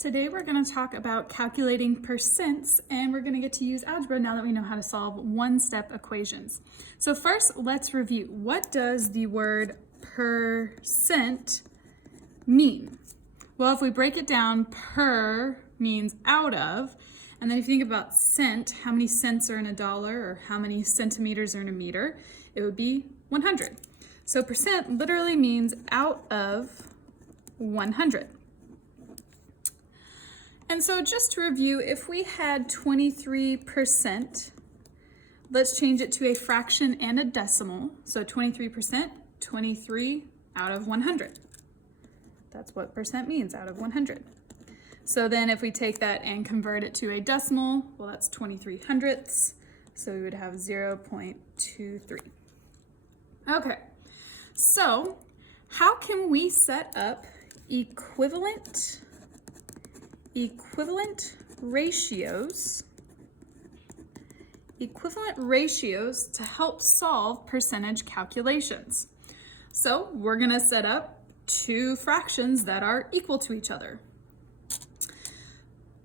Today we're going to talk about calculating percents, and we're going to get to use algebra now that we know how to solve one-step equations. So first, let's review. What does the word percent mean? Well, if we break it down, per means out of, and then if you think about cent, how many cents are in a dollar or how many centimeters are in a meter, it would be 100. So percent literally means out of 100. And so just to review, if we had 23%, let's change it to a fraction and a decimal. So 23%, 23 out of 100. That's what percent means, out of 100. So then if we take that and convert it to a decimal, well, that's 23 hundredths. So we would have 0.23. Okay, so how can we set up equivalent ratios to help solve percentage calculations? So we're going to set up two fractions that are equal to each other.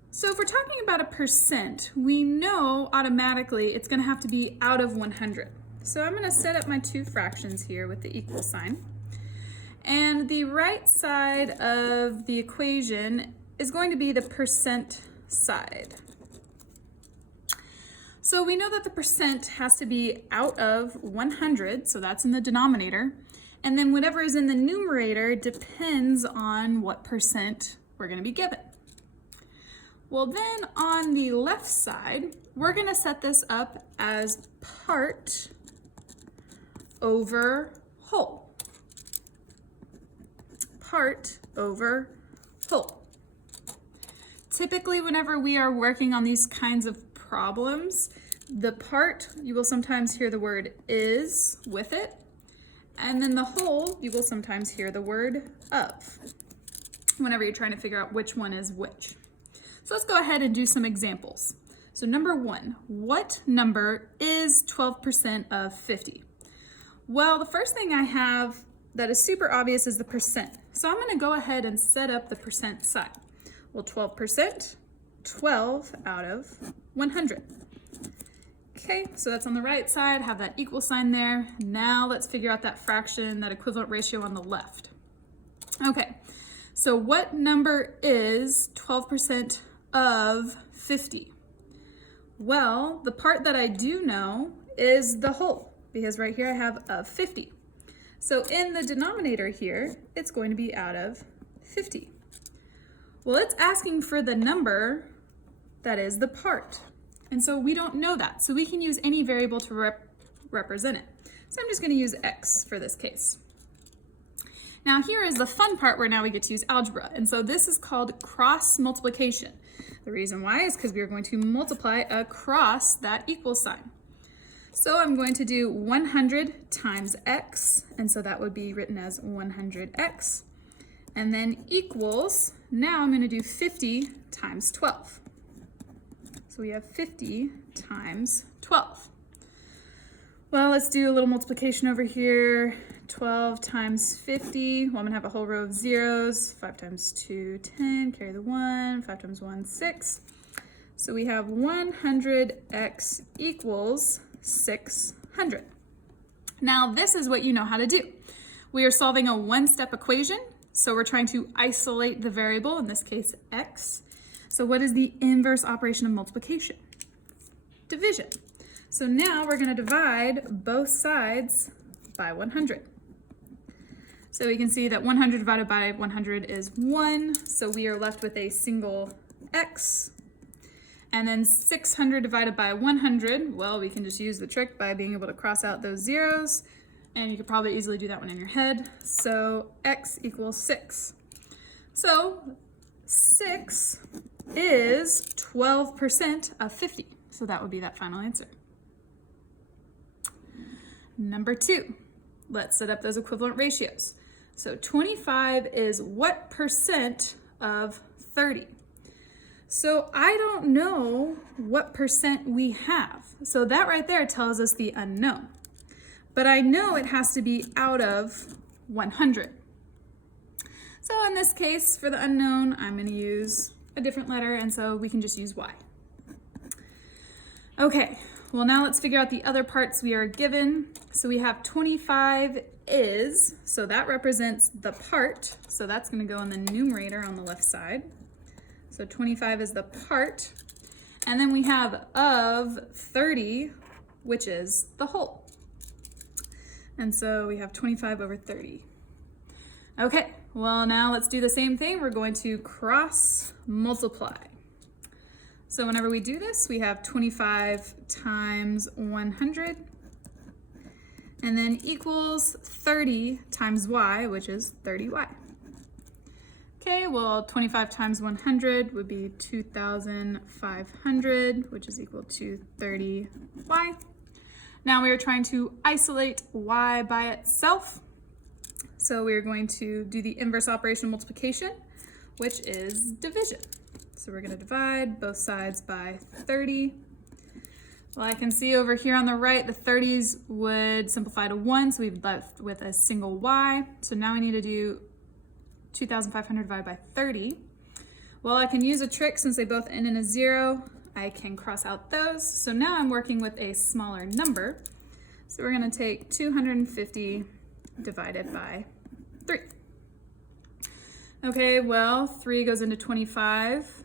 So if we're talking about a percent, we know automatically it's going to have to be out of 100. So I'm going to set up my two fractions here with the equal sign. And the right side of the equation is going to be the percent side. So we know that the percent has to be out of 100, so that's in the denominator. And then whatever is in the numerator depends on what percent we're going to be given. Well, then on the left side, we're going to set this up as part over whole. Part over whole. Typically, whenever we are working on these kinds of problems, the part, you will sometimes hear the word is with it, and then the whole, you will sometimes hear the word of, whenever you're trying to figure out which one is which. So let's go ahead and do some examples. So number one, what number is 12% of 50? Well, the first thing I have that is super obvious is the percent. So I'm going to go ahead and set up the percent side. Well, 12%, 12 out of 100. Okay, so that's on the right side, have that equal sign there. Now let's figure out that fraction, that equivalent ratio on the left. Okay, so what number is 12% of 50? Well, the part that I do know is the whole, because right here I have of 50. So in the denominator here, it's going to be out of 50. Well, it's asking for the number that is the part. And so we don't know that. So we can use any variable to represent it. So I'm just going to use x for this case. Now here is the fun part where now we get to use algebra. And so this is called cross multiplication. The reason why is because we are going to multiply across that equal sign. So I'm going to do 100 times x, and so that would be written as 100x. And then equals, now I'm going to do 50 times 12. So we have 50 times 12. Well, let's do a little multiplication over here. 12 times 50, well, I'm going to have a whole row of zeros. 5 times 2, 10, carry the 1. 5 times 1, 6. So we have 100x equals 600. Now this is what you know how to do. We are solving a one-step equation. So we're trying to isolate the variable, in this case, x. So what is the inverse operation of multiplication? Division. So now we're going to divide both sides by 100. So we can see that 100 divided by 100 is 1. So we are left with a single x. And then 600 divided by 100, well, we can just use the trick by being able to cross out those zeros. And you could probably easily do that one in your head. So x equals 6. So 6 is 12% of 50. So that would be that final answer. Number two, let's set up those equivalent ratios. So 25 is what percent of 30? So I don't know what percent we have. So that right there tells us the unknown. But I know it has to be out of 100. So in this case, for the unknown, I'm going to use a different letter, and so we can just use y. Okay, well now let's figure out the other parts we are given. So we have 25 is, so that represents the part, so that's going to go in the numerator on the left side. So 25 is the part, and then we have of 30, which is the whole. And so we have 25 over 30. Okay, well now let's do the same thing. We're going to cross multiply. So whenever we do this, we have 25 times 100, and then equals 30 times y, which is 30y. Okay, well 25 times 100 would be 2,500, which is equal to 30y. Now we are trying to isolate y by itself. So we are going to do the inverse operation of multiplication, which is division. So we're going to divide both sides by 30. Well, I can see over here on the right, the 30s would simplify to 1, so we've left with a single y. So now we need to do 2,500 divided by 30. Well, I can use a trick since they both end in a 0. I can cross out those. So now I'm working with a smaller number. So we're going to take 250 divided by 3. Okay, well, 3 goes into 25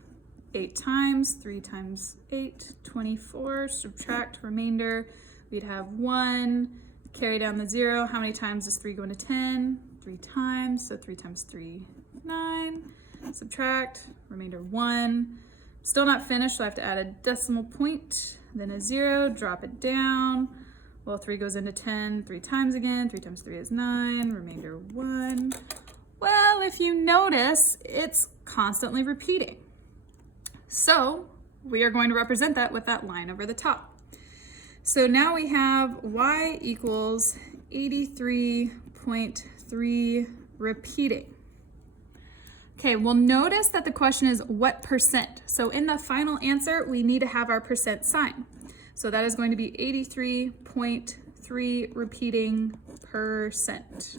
8 times. 3 times 8, 24. Subtract remainder. We'd have 1. Carry down the 0. How many times does 3 go into 10? 3 times. So 3 times 3, 9. Subtract remainder 1. Still not finished, so I have to add a decimal point, then a 0, drop it down. Well, 3 goes into 10 3 times again. 3 times 3 is 9, remainder 1. Well, if you notice, it's constantly repeating. So we are going to represent that with that line over the top. So now we have y equals 83.3 repeating. Okay, well notice that the question is what percent. So in the final answer, we need to have our percent sign. So that is going to be 83.3 repeating percent.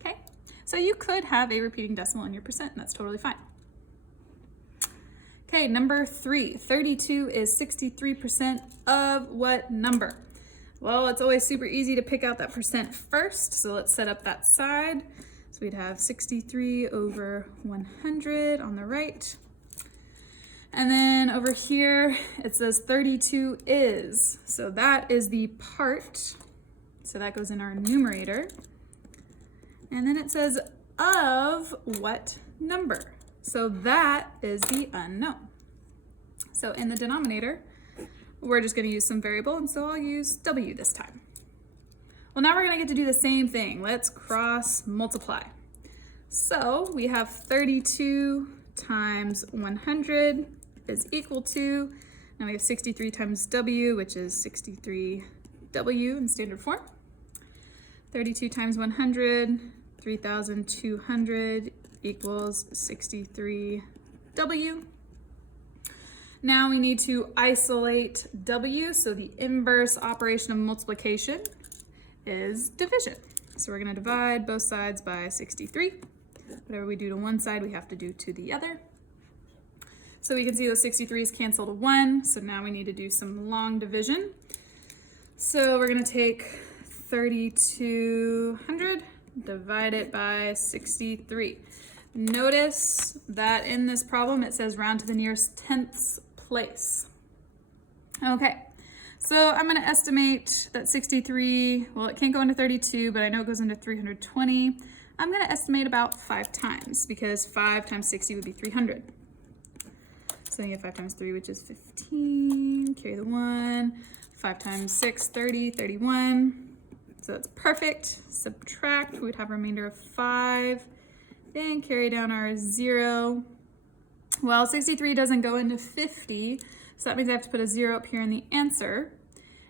Okay, so you could have a repeating decimal in your percent, and that's totally fine. Okay, number 3, 32 is 63% of what number? Well, it's always super easy to pick out that percent first, so let's set up that side. So we'd have 63 over 100 on the right. And then over here, it says 32 is. So that is the part. So that goes in our numerator. And then it says of what number? So that is the unknown. So in the denominator, we're just going to use some variable, and so I'll use w this time. Well, now we're going to get to do the same thing. Let's cross multiply. So we have 32 times 100 is equal to, now we have 63 times w, which is 63w in standard form. 32 times 100, 3,200 equals 63w. Now we need to isolate w, so the inverse operation of multiplication is division. So we're going to divide both sides by 63. Whatever we do to one side, we have to do to the other. So we can see those 63's cancel to 1, so now we need to do some long division. So we're going to take 3,200, divide it by 63. Notice that in this problem it says round to the nearest tenths place. Okay, so I'm going to estimate that 63, well, it can't go into 32, but I know it goes into 320. I'm going to estimate about 5 times, because 5 times 60 would be 300. So you have 5 times 3, which is 15, carry the 1, 5 times 6, 30, 31. So that's perfect. Subtract, we'd have a remainder of 5. Then carry down our 0. Well, 63 doesn't go into 50, so that means I have to put a 0 up here in the answer.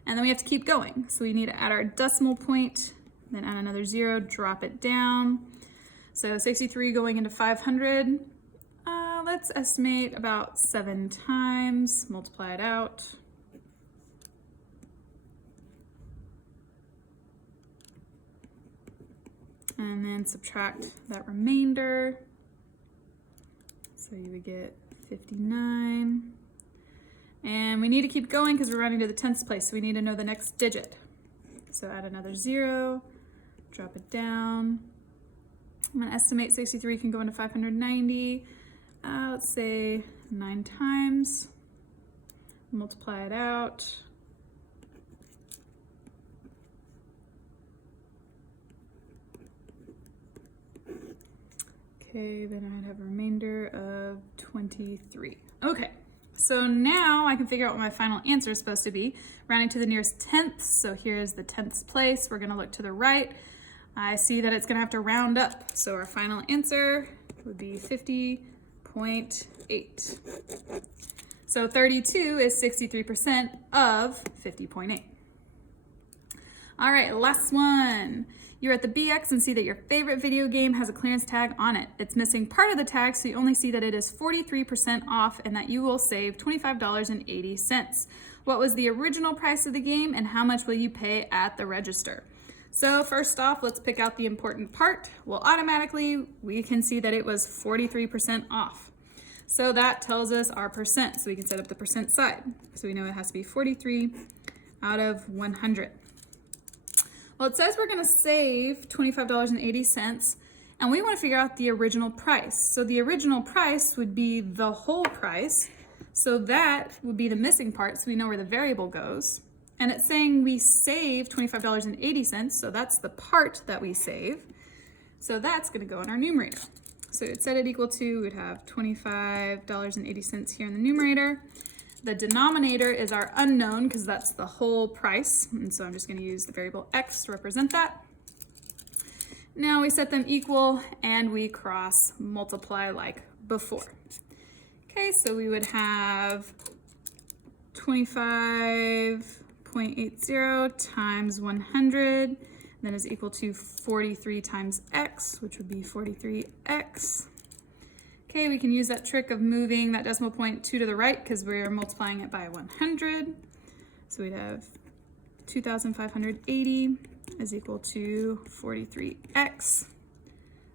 And then we have to keep going. So we need to add our decimal point, then add another 0, drop it down. So 63 going into 500. Let's estimate about 7 times, multiply it out. And then subtract that remainder. So you would get 59. And we need to keep going because we're running to the 10th place, so we need to know the next digit. So add another 0, drop it down. I'm going to estimate 63 can go into 590. Let's say 9 times. Multiply it out. Okay, then I'd have a remainder of 23. Okay. So now I can figure out what my final answer is supposed to be. Rounding to the nearest tenth, so here's the 10th place. We're gonna look to the right. I see that it's gonna have to round up. So our final answer would be 50.8. So 32 is 63% of 50.8. All right, last one. You're at the BX and see that your favorite video game has a clearance tag on it. It's missing part of the tag, so you only see that it is 43% off and that you will save $25.80. What was the original price of the game and how much will you pay at the register? So first off, let's pick out the important part. Well, automatically, we can see that it was 43% off. So that tells us our percent, so we can set up the percent side. So we know it has to be 43 out of 100. Well, it says we're gonna save $25.80, and we wanna figure out the original price. So the original price would be the whole price. So that would be the missing part, so we know where the variable goes. And it's saying we save $25.80, so that's the part that we save. So that's gonna go in our numerator. So it set it equal to, we'd have $25.80 here in the numerator. The denominator is our unknown because that's the whole price. And so I'm just going to use the variable x to represent that. Now we set them equal and we cross multiply like before. Okay, so we would have 25.80 times 100, then is equal to 43 times x, which would be 43x. Okay, we can use that trick of moving that decimal point 2 to the right because we're multiplying it by 100. So we'd have 2,580 is equal to 43x.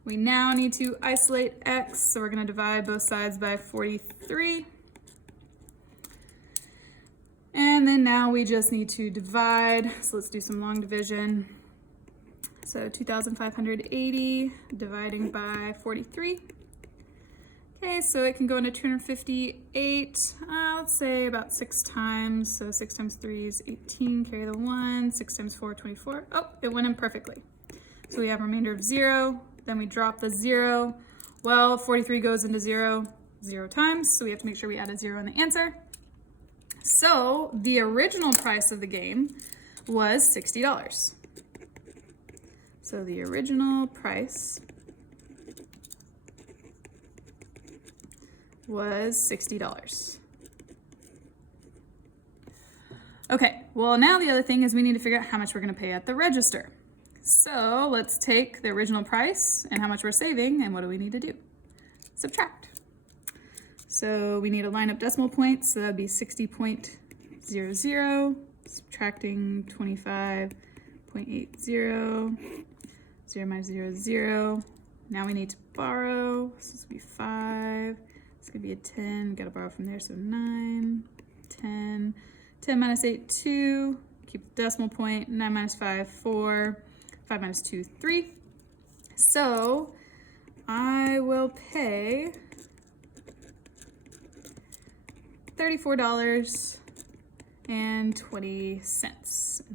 We now need to isolate x, so we're going to divide both sides by 43. And then now we just need to divide, so let's do some long division. So 2,580 dividing by 43. Okay, so it can go into 258, let's say about 6 times. So 6 times 3 is 18, carry the 1, 6 times 4, 24. Oh, it went in perfectly. So we have a remainder of 0, then we drop the 0. Well, 43 goes into 0 times, so we have to make sure we add a 0 in the answer. So the original price of the game was $60. So the original price was $60. Okay, well now the other thing is we need to figure out how much we're gonna pay at the register. So let's take the original price and how much we're saving, and what do we need to do? Subtract. So we need to line up decimal points, so that'd be 60.00, subtracting 25.80, 0 minus 0 is 0. Now we need to borrow, so this would be 5. It's gonna be a 10, gotta borrow from there, so 9, 10. 10 minus 8, 2. Keep the decimal point. 9 minus 5, 4. 5 minus 2, 3. So I will pay $34.20. And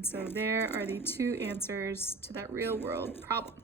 so there are the 2 answers to that real world problem.